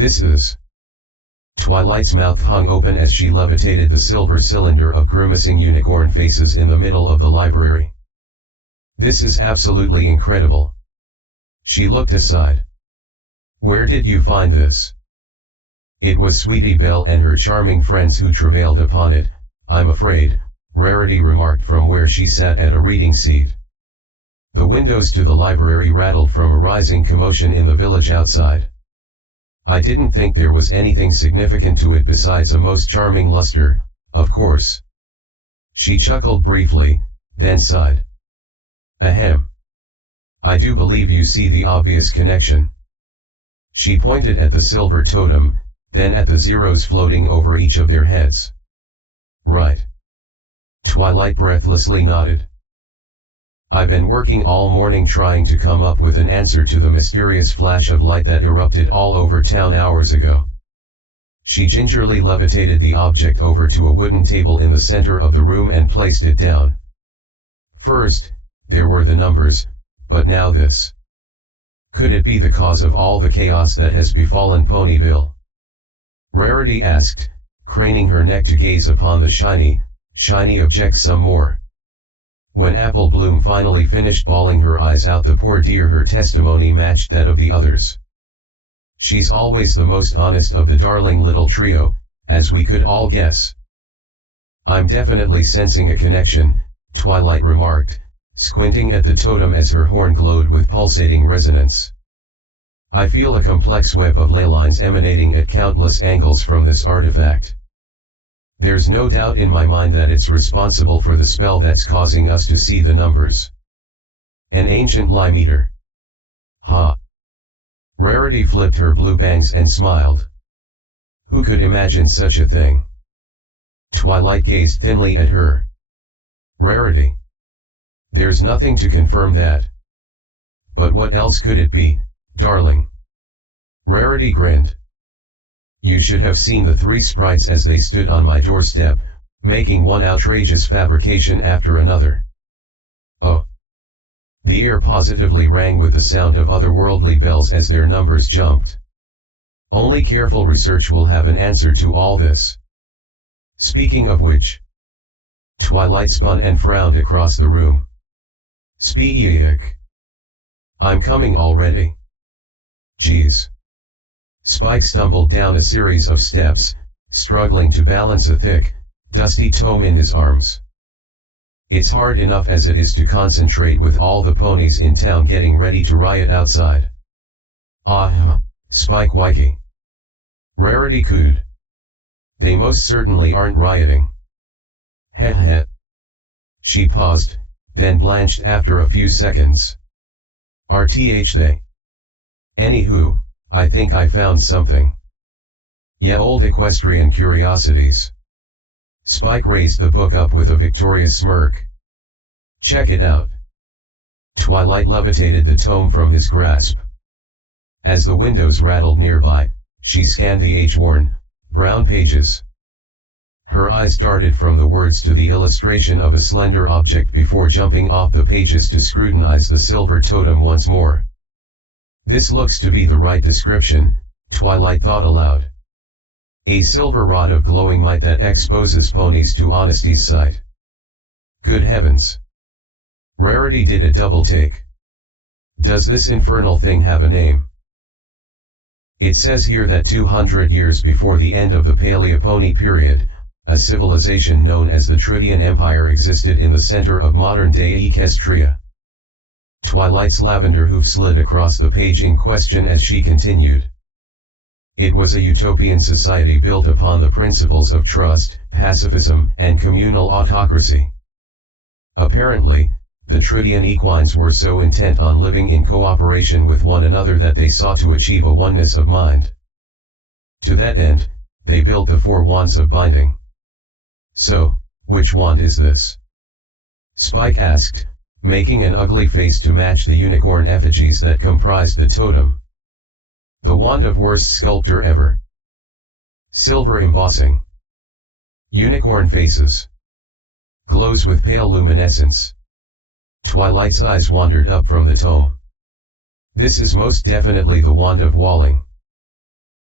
This is. Twilight's mouth hung open as she levitated the silver cylinder of grimacing unicorn faces in the middle of the library. This is absolutely incredible. She looked aside. Where did you find this? It was Sweetie Belle and her charming friends who travailed upon it, I'm afraid, Rarity remarked from where she sat at a reading seat. The windows to the library rattled from a rising commotion in the village outside. I didn't think there was anything significant to it besides a most charming luster, of course. She chuckled briefly, then sighed. Ahem. I do believe you see the obvious connection. She pointed at the silver totem, then at the zeros floating over each of their heads. Right. Twilight breathlessly nodded. I've been working all morning trying to come up with an answer to the mysterious flash of light that erupted all over town hours ago. She gingerly levitated the object over to a wooden table in the center of the room and placed it down. First, there were the numbers, but now this. Could it be the cause of all the chaos that has befallen Ponyville? Rarity asked, craning her neck to gaze upon the shiny object some more. When Apple Bloom finally finished bawling her eyes out, the poor dear, her testimony matched that of the others. She's always the most honest of the darling little trio, as we could all guess. I'm definitely sensing a connection, Twilight remarked, squinting at the totem as her horn glowed with pulsating resonance. I feel a complex web of ley lines emanating at countless angles from this artifact. There's no doubt in my mind that it's responsible for the spell that's causing us to see the numbers. An ancient lie meter. Ha! Rarity flipped her blue bangs and smiled. Who could imagine such a thing? Twilight gazed thinly at her. Rarity. There's nothing to confirm that. But what else could it be, darling? Rarity grinned. You should have seen the three sprites as they stood on my doorstep, making one outrageous fabrication after another. Oh! The air positively rang with the sound of otherworldly bells as their numbers jumped. Only careful research will have an answer to all this. Speaking of which. Twilight spun and frowned across the room. Speak. I'm coming already. Geez. Spike stumbled down a series of steps, struggling to balance a thick, dusty tome in his arms. It's hard enough as it is to concentrate with all the ponies in town getting ready to riot outside. Ah, Spike Wikey. Rarity cooed. They most certainly aren't rioting. Heh heh. She paused, then blanched after a few seconds. RTH they. Anywho, I think I found something. Yeah, old equestrian curiosities. Spike raised the book up with a victorious smirk. Check it out. Twilight levitated the tome from his grasp. As the windows rattled nearby, she scanned the age-worn, brown pages. Her eyes darted from the words to the illustration of a slender object before jumping off the pages to scrutinize the silver totem once more. This looks to be the right description, Twilight thought aloud. A silver rod of glowing might that exposes ponies to honesty's sight. Good heavens. Rarity did a double take. Does this infernal thing have a name? It says here that 200 years before the end of the Paleopony period, a civilization known as the Tridian Empire existed in the center of modern-day Equestria. Twilight's lavender hoof slid across the page in question as she continued. It was a utopian society built upon the principles of trust, pacifism, and communal autocracy. Apparently, the Tridian equines were so intent on living in cooperation with one another that they sought to achieve a oneness of mind. To that end, they built the 4 wands of binding. So, which wand is this? Spike asked, making an ugly face to match the unicorn effigies that comprised the totem. The wand of worst sculptor ever. Silver embossing. Unicorn faces. Glows with pale luminescence. Twilight's eyes wandered up from the tome. This is most definitely the wand of Walling.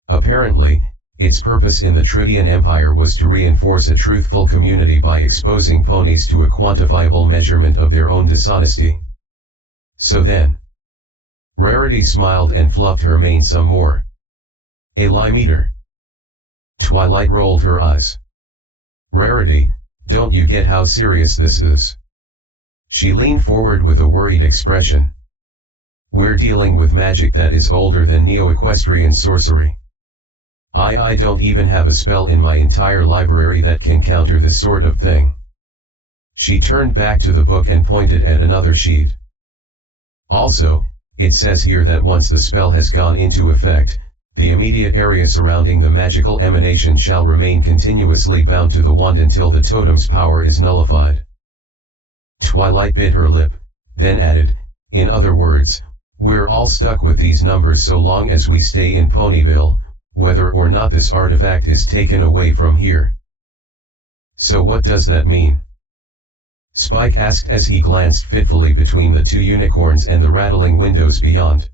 Apparently, its purpose in the Tridian Empire was to reinforce a truthful community by exposing ponies to a quantifiable measurement of their own dishonesty. So then, Rarity smiled and fluffed her mane some more. A lie meter. Twilight rolled her eyes. Rarity, don't you get how serious this is? She leaned forward with a worried expression. We're dealing with magic that is older than neo-equestrian sorcery. I don't even have a spell in my entire library that can counter this sort of thing. She turned back to the book and pointed at another sheet. Also, it says here that once the spell has gone into effect, the immediate area surrounding the magical emanation shall remain continuously bound to the wand until the totem's power is nullified. Twilight bit her lip, then added, in other words, we're all stuck with these numbers so long as we stay in Ponyville, whether or not this artifact is taken away from here. So what does that mean? Spike asked as he glanced fitfully between the two unicorns and the rattling windows beyond.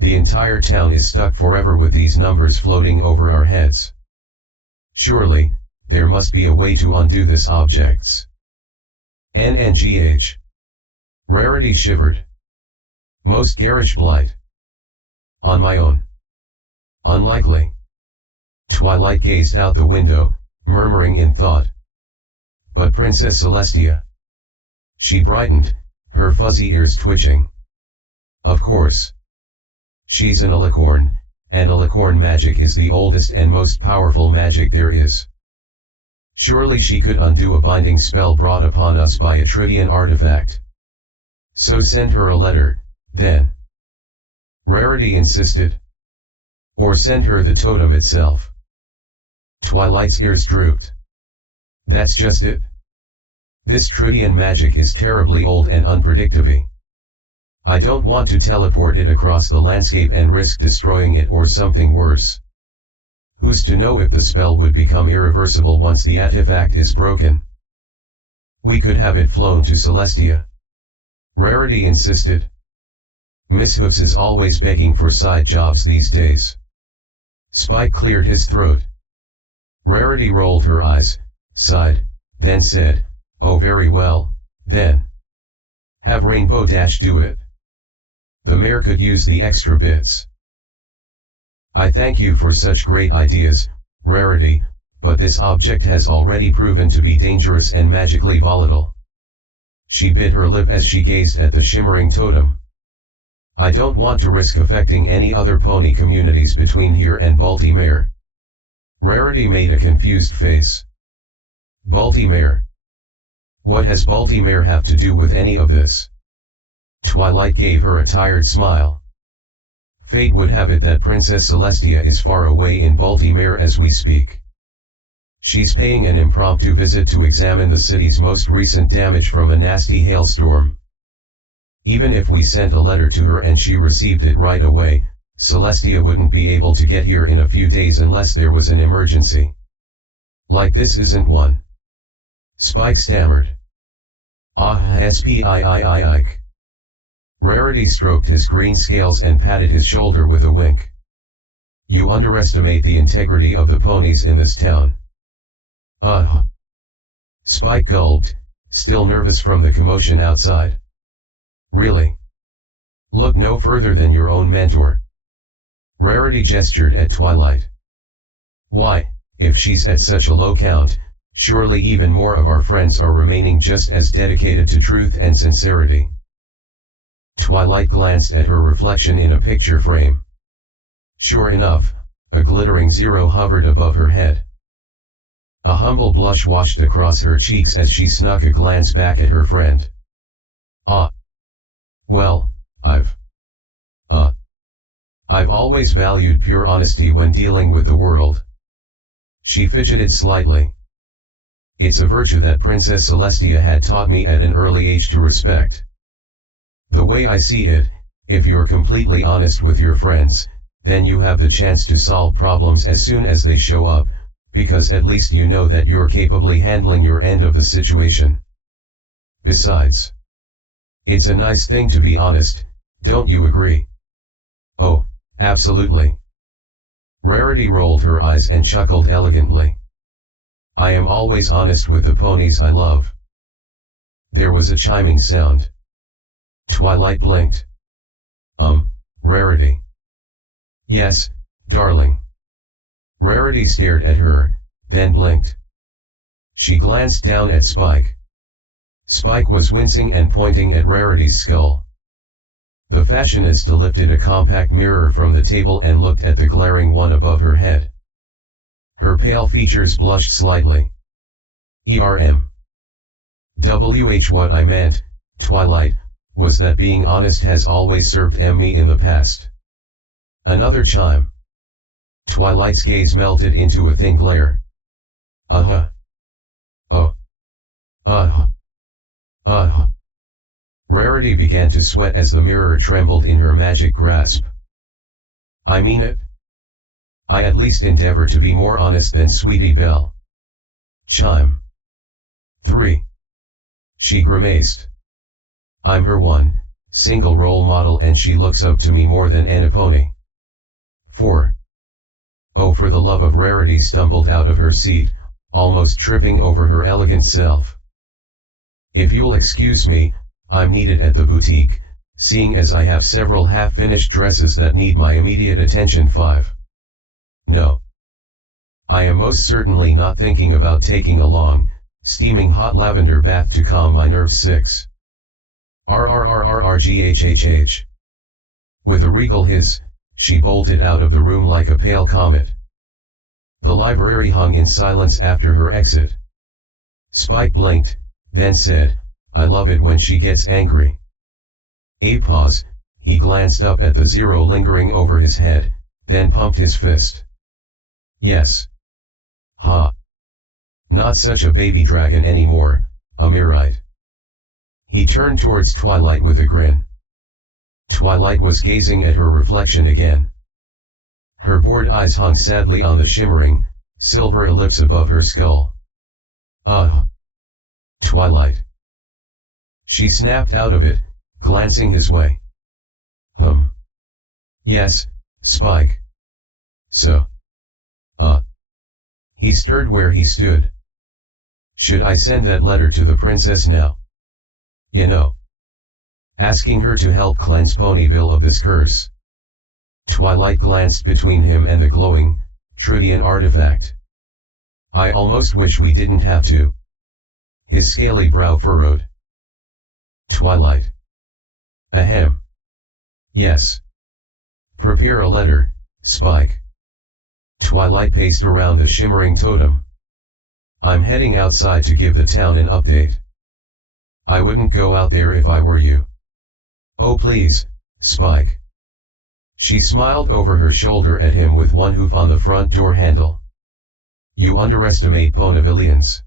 The entire town is stuck forever with these numbers floating over our heads. Surely, there must be a way to undo this objects. NNGH. Rarity shivered. Most garish blight. On my own. Unlikely. Twilight gazed out the window, murmuring in thought. But Princess Celestia. She brightened, her fuzzy ears twitching. Of course. She's an alicorn, and alicorn magic is the oldest and most powerful magic there is. Surely she could undo a binding spell brought upon us by a Tridian artifact. So send her a letter, then. Rarity insisted. Or send her the totem itself. Twilight's ears drooped. That's just it. This Tridian magic is terribly old and unpredictable. I don't want to teleport it across the landscape and risk destroying it or something worse. Who's to know if the spell would become irreversible once the artifact is broken? We could have it flown to Celestia. Rarity insisted. Miss Hooves is always begging for side jobs these days. Spike cleared his throat. Rarity rolled her eyes, sighed, then said, oh very well, then. Have Rainbow Dash do it. The mayor could use the extra bits. I thank you for such great ideas, Rarity, but this object has already proven to be dangerous and magically volatile. She bit her lip as she gazed at the shimmering totem. I don't want to risk affecting any other pony communities between here and Baltimere. Rarity made a confused face. Baltimere? What has Baltimere have to do with any of this? Twilight gave her a tired smile. Fate would have it that Princess Celestia is far away in Baltimere as we speak. She's paying an impromptu visit to examine the city's most recent damage from a nasty hailstorm. Even if we sent a letter to her and she received it right away, Celestia wouldn't be able to get here in a few days unless there was an emergency. Like this isn't one. Spike stammered. Spike. Rarity stroked his green scales and patted his shoulder with a wink. You underestimate the integrity of the ponies in this town. Spike gulped, still nervous from the commotion outside. Really? Look no further than your own mentor. Rarity gestured at Twilight. Why, if she's at such a low count, surely even more of our friends are remaining just as dedicated to truth and sincerity. Twilight glanced at her reflection in a picture frame. Sure enough, a glittering zero hovered above her head. A humble blush washed across her cheeks as she snuck a glance back at her friend. Well, I've always valued pure honesty when dealing with the world. She fidgeted slightly. It's a virtue that Princess Celestia had taught me at an early age to respect. The way I see it, if you're completely honest with your friends, then you have the chance to solve problems as soon as they show up, because at least you know that you're capably handling your end of the situation. Besides, it's a nice thing to be honest, don't you agree? Oh, absolutely. Rarity rolled her eyes and chuckled elegantly. I am always honest with the ponies I love. There was a chiming sound. Twilight blinked. Rarity. Yes, darling. Rarity stared at her, then blinked. She glanced down at Spike. Spike was wincing and pointing at Rarity's skull. The fashionista lifted a compact mirror from the table and looked at the glaring one above her head. Her pale features blushed slightly. What I meant, Twilight, was that being honest has always served me in the past. Another chime. Twilight's gaze melted into a thin glare. Uh-huh. Oh. Uh-huh. Uh-huh. Rarity began to sweat as the mirror trembled in her magic grasp. I mean it. I at least endeavor to be more honest than Sweetie Belle. Chime. 3. She grimaced. I'm her one, single role model and she looks up to me more than any pony. 4. Oh, for the love of Rarity stumbled out of her seat, almost tripping over her elegant self. If you'll excuse me, I'm needed at the boutique, seeing as I have several half-finished dresses that need my immediate attention. 5. No. I am most certainly not thinking about taking a long, steaming hot lavender bath to calm my nerves. 6. RRRRRGHHH. With a regal hiss, she bolted out of the room like a pale comet. The library hung in silence after her exit. Spike blinked, then said, I love it when she gets angry. A pause, he glanced up at the 0 lingering over his head, then pumped his fist. Yes. Ha. Not such a baby dragon anymore, Amirite. He turned towards Twilight with a grin. Twilight was gazing at her reflection again. Her bored eyes hung sadly on the shimmering, silver ellipse above her skull. Twilight. She snapped out of it, glancing his way. Yes, Spike. So. He stirred where he stood. Should I send that letter to the princess now? You know. Asking her to help cleanse Ponyville of this curse. Twilight glanced between him and the glowing, Tridian artifact. I almost wish we didn't have to. His scaly brow furrowed. Twilight. Ahem. Yes. Prepare a letter, Spike. Twilight paced around the shimmering totem. I'm heading outside to give the town an update. I wouldn't go out there if I were you. Oh please, Spike. She smiled over her shoulder at him with one hoof on the front door handle. You underestimate Ponyvillians.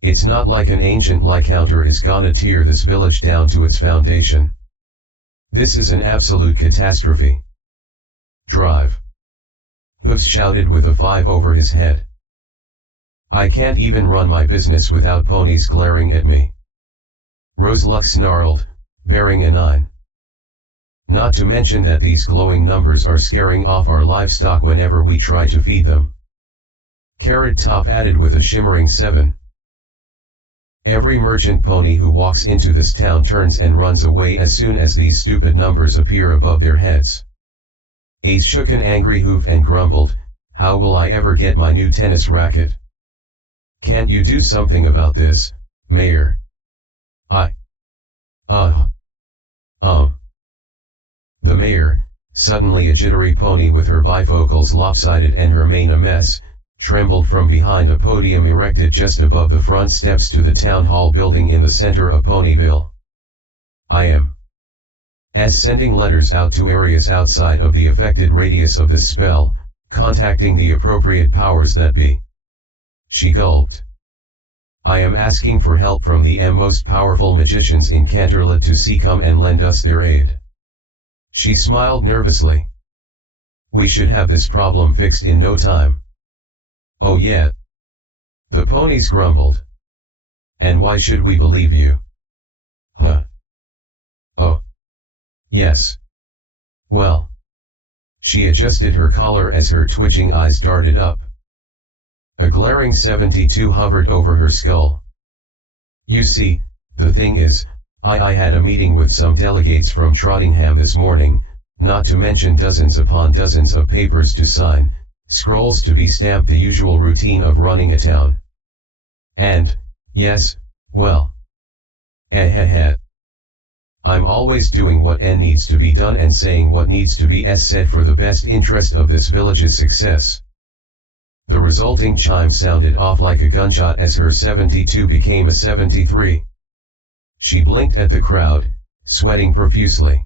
It's not like an ancient Lycounter is gonna tear this village down to its foundation. This is an absolute catastrophe. Drive. Hooves shouted with a 5 over his head. I can't even run my business without ponies glaring at me. Roseluck snarled, bearing a 9. Not to mention that these glowing numbers are scaring off our livestock whenever we try to feed them. Carrot Top added with a shimmering 7. Every merchant pony who walks into this town turns and runs away as soon as these stupid numbers appear above their heads. Ace shook an angry hoof and grumbled, how will I ever get my new tennis racket? Can't you do something about this, Mayor? The mayor, suddenly a jittery pony with her bifocals lopsided and her mane a mess, trembled from behind a podium erected just above the front steps to the town hall building in the center of Ponyville. I am sending letters out to areas outside of the affected radius of this spell, contacting the appropriate powers that be. She gulped. I am asking for help from the most powerful magicians in Canterlot to come and lend us their aid. She smiled nervously. We should have this problem fixed in no time. Oh yeah. The ponies grumbled. And why should we believe you? Huh. Oh. Yes. Well. She adjusted her collar as her twitching eyes darted up. A glaring 72 hovered over her skull. You see, the thing is, I had a meeting with some delegates from Trottingham this morning, not to mention dozens upon dozens of papers to sign, scrolls to be stamped, the usual routine of running a town. And, yes, well. I'm always doing what needs to be done and saying what needs to be said for the best interest of this village's success. The resulting chime sounded off like a gunshot as her 72 became a 73. She blinked at the crowd, sweating profusely.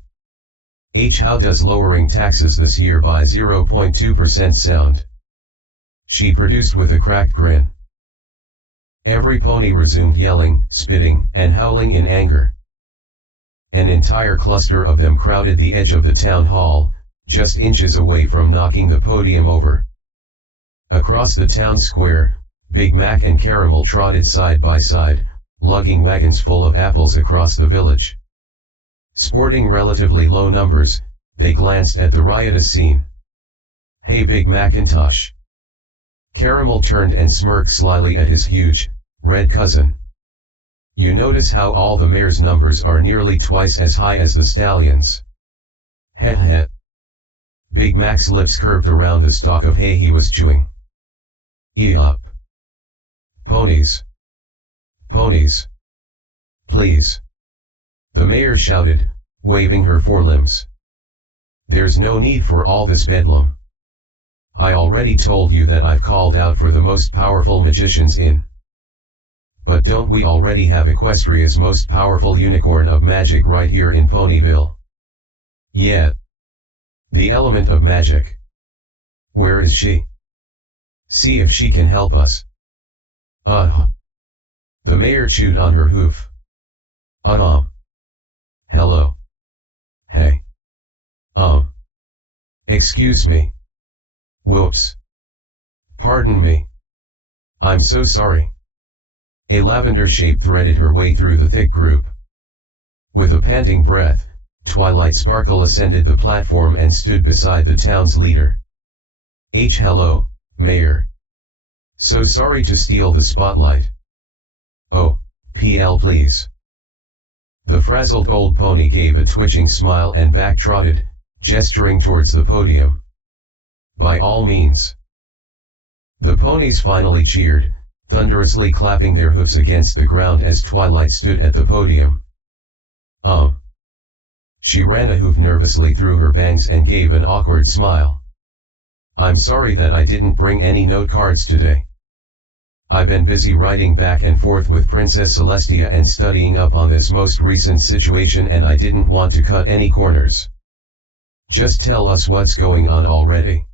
How does lowering taxes this year by 0.2% sound? She produced with a cracked grin. Every pony resumed yelling, spitting, and howling in anger. An entire cluster of them crowded the edge of the town hall, just inches away from knocking the podium over. Across the town square, Big Mac and Caramel trotted side by side, lugging wagons full of apples across the village. Sporting relatively low numbers, they glanced at the riotous scene. Hey Big Macintosh. Caramel turned and smirked slyly at his huge, red cousin. You notice how all the mare's numbers are nearly twice as high as the stallion's? Heh. Big Mac's lips curved around the stalk of hay he was chewing. Up. Ponies. Ponies. Please. The mayor shouted, waving her forelimbs. There's no need for all this bedlam. I already told you that I've called out for the most powerful magicians in. But don't we already have Equestria's most powerful unicorn of magic right here in Ponyville? Yeah. The element of magic. Where is she? See if she can help us. The mayor chewed on her hoof. Hello. Hey. Excuse me. Whoops. Pardon me. I'm so sorry. A lavender shape threaded her way through the thick group. With a panting breath, Twilight Sparkle ascended the platform and stood beside the town's leader. Hello, Mayor. So sorry to steal the spotlight. Oh, PL please. The frazzled old pony gave a twitching smile and back-trotted, gesturing towards the podium. By all means. The ponies finally cheered, thunderously clapping their hoofs against the ground as Twilight stood at the podium. She ran a hoof nervously through her bangs and gave an awkward smile. I'm sorry that I didn't bring any note cards today. I've been busy writing back and forth with Princess Celestia and studying up on this most recent situation, and I didn't want to cut any corners. Just tell us what's going on already.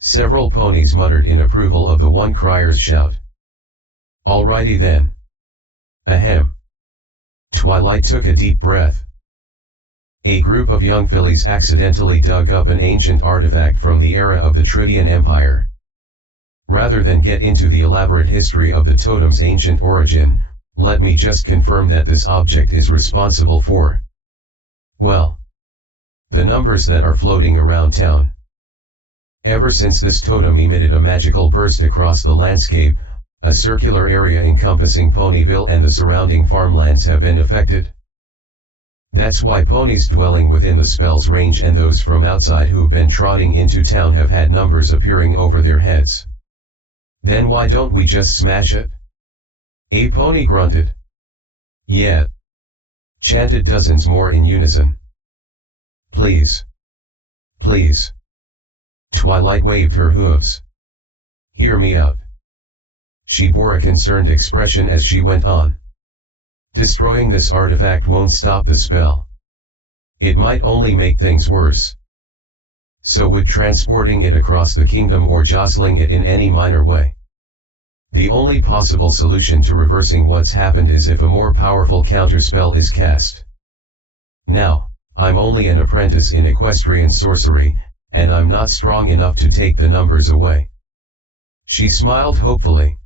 Several ponies muttered in approval of the one crier's shout. Alrighty then. Ahem. Twilight took a deep breath. A group of young fillies accidentally dug up an ancient artifact from the era of the Tridian Empire. Rather than get into the elaborate history of the totem's ancient origin, let me just confirm that this object is responsible for, well, the numbers that are floating around town. Ever since this totem emitted a magical burst across the landscape, a circular area encompassing Ponyville and the surrounding farmlands have been affected. That's why ponies dwelling within the spell's range and those from outside who've been trotting into town have had numbers appearing over their heads. Then why don't we just smash it? A pony grunted. Yeah. Chanted dozens more in unison. Please. Please. Twilight waved her hooves. Hear me out. She bore a concerned expression as she went on. Destroying this artifact won't stop the spell. It might only make things worse. So would transporting it across the kingdom or jostling it in any minor way. The only possible solution to reversing what's happened is if a more powerful counterspell is cast. Now, I'm only an apprentice in equestrian sorcery, and I'm not strong enough to take the numbers away. She smiled hopefully.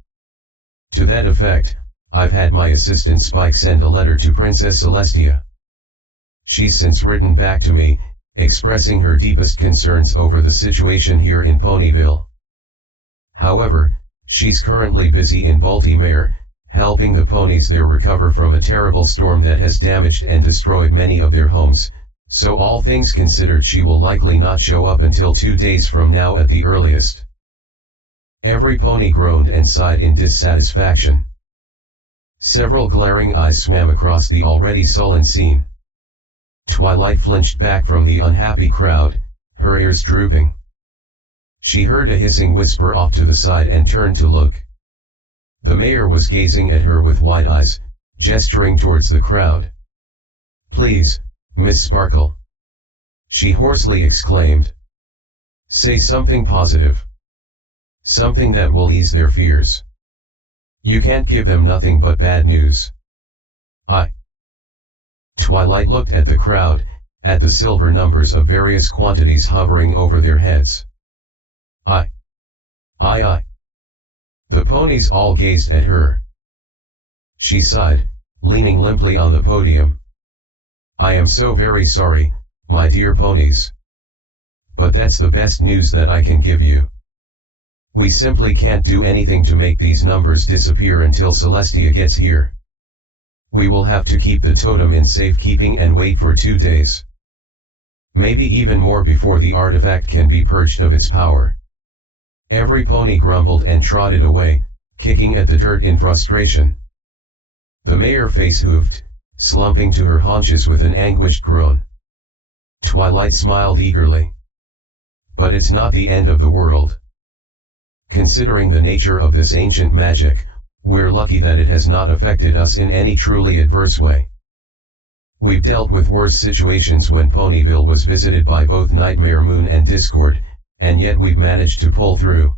To that effect, I've had my assistant Spike send a letter to Princess Celestia. She's since written back to me, expressing her deepest concerns over the situation here in Ponyville. However, she's currently busy in Baltimore, helping the ponies there recover from a terrible storm that has damaged and destroyed many of their homes, so all things considered she will likely not show up until 2 days from now at the earliest. Every pony groaned and sighed in dissatisfaction. Several glaring eyes swam across the already sullen scene. Twilight flinched back from the unhappy crowd, her ears drooping. She heard a hissing whisper off to the side and turned to look. The mayor was gazing at her with wide eyes, gesturing towards the crowd. "Please, Miss Sparkle," she hoarsely exclaimed. "Say something positive. Something that will ease their fears. You can't give them nothing but bad news." Twilight looked at the crowd, at the silver numbers of various quantities hovering over their heads. I. The ponies all gazed at her. She sighed, leaning limply on the podium. "I am so very sorry, my dear ponies. But that's the best news that I can give you. We simply can't do anything to make these numbers disappear until Celestia gets here. We will have to keep the totem in safekeeping and wait for 2 days. Maybe even more before the artifact can be purged of its power." Every pony grumbled and trotted away, kicking at the dirt in frustration. The mayor face hooved, slumping to her haunches with an anguished groan. Twilight smiled eagerly. "But it's not the end of the world. Considering the nature of this ancient magic, we're lucky that it has not affected us in any truly adverse way. We've dealt with worse situations when Ponyville was visited by both Nightmare Moon and Discord, and yet we've managed to pull through.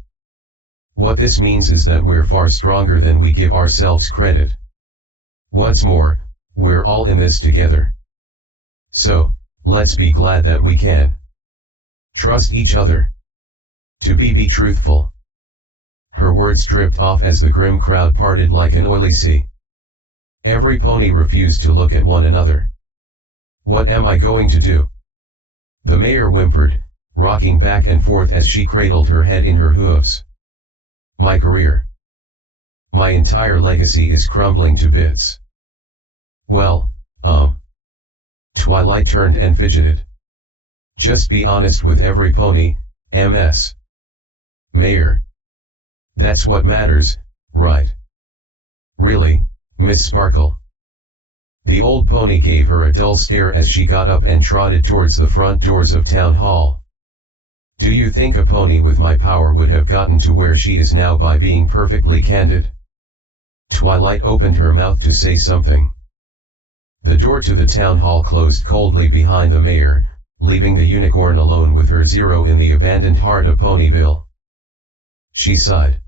What this means is that we're far stronger than we give ourselves credit. What's more, we're all in this together. So, let's be glad that we can trust each other. To be truthful." Her words dripped off as the grim crowd parted like an oily sea. Every pony refused to look at one another. "What am I going to do?" the mayor whimpered, rocking back and forth as she cradled her head in her hooves. "My career. My entire legacy is crumbling to bits." "Well, Twilight turned and fidgeted. "Just be honest with every pony, Ms. Mayor. That's what matters, right?" "Really, Miss Sparkle?" The old pony gave her a dull stare as she got up and trotted towards the front doors of Town Hall. "Do you think a pony with my power would have gotten to where she is now by being perfectly candid?" Twilight opened her mouth to say something. The door to the town hall closed coldly behind the mayor, leaving the unicorn alone with her Zero in the abandoned heart of Ponyville. She sighed.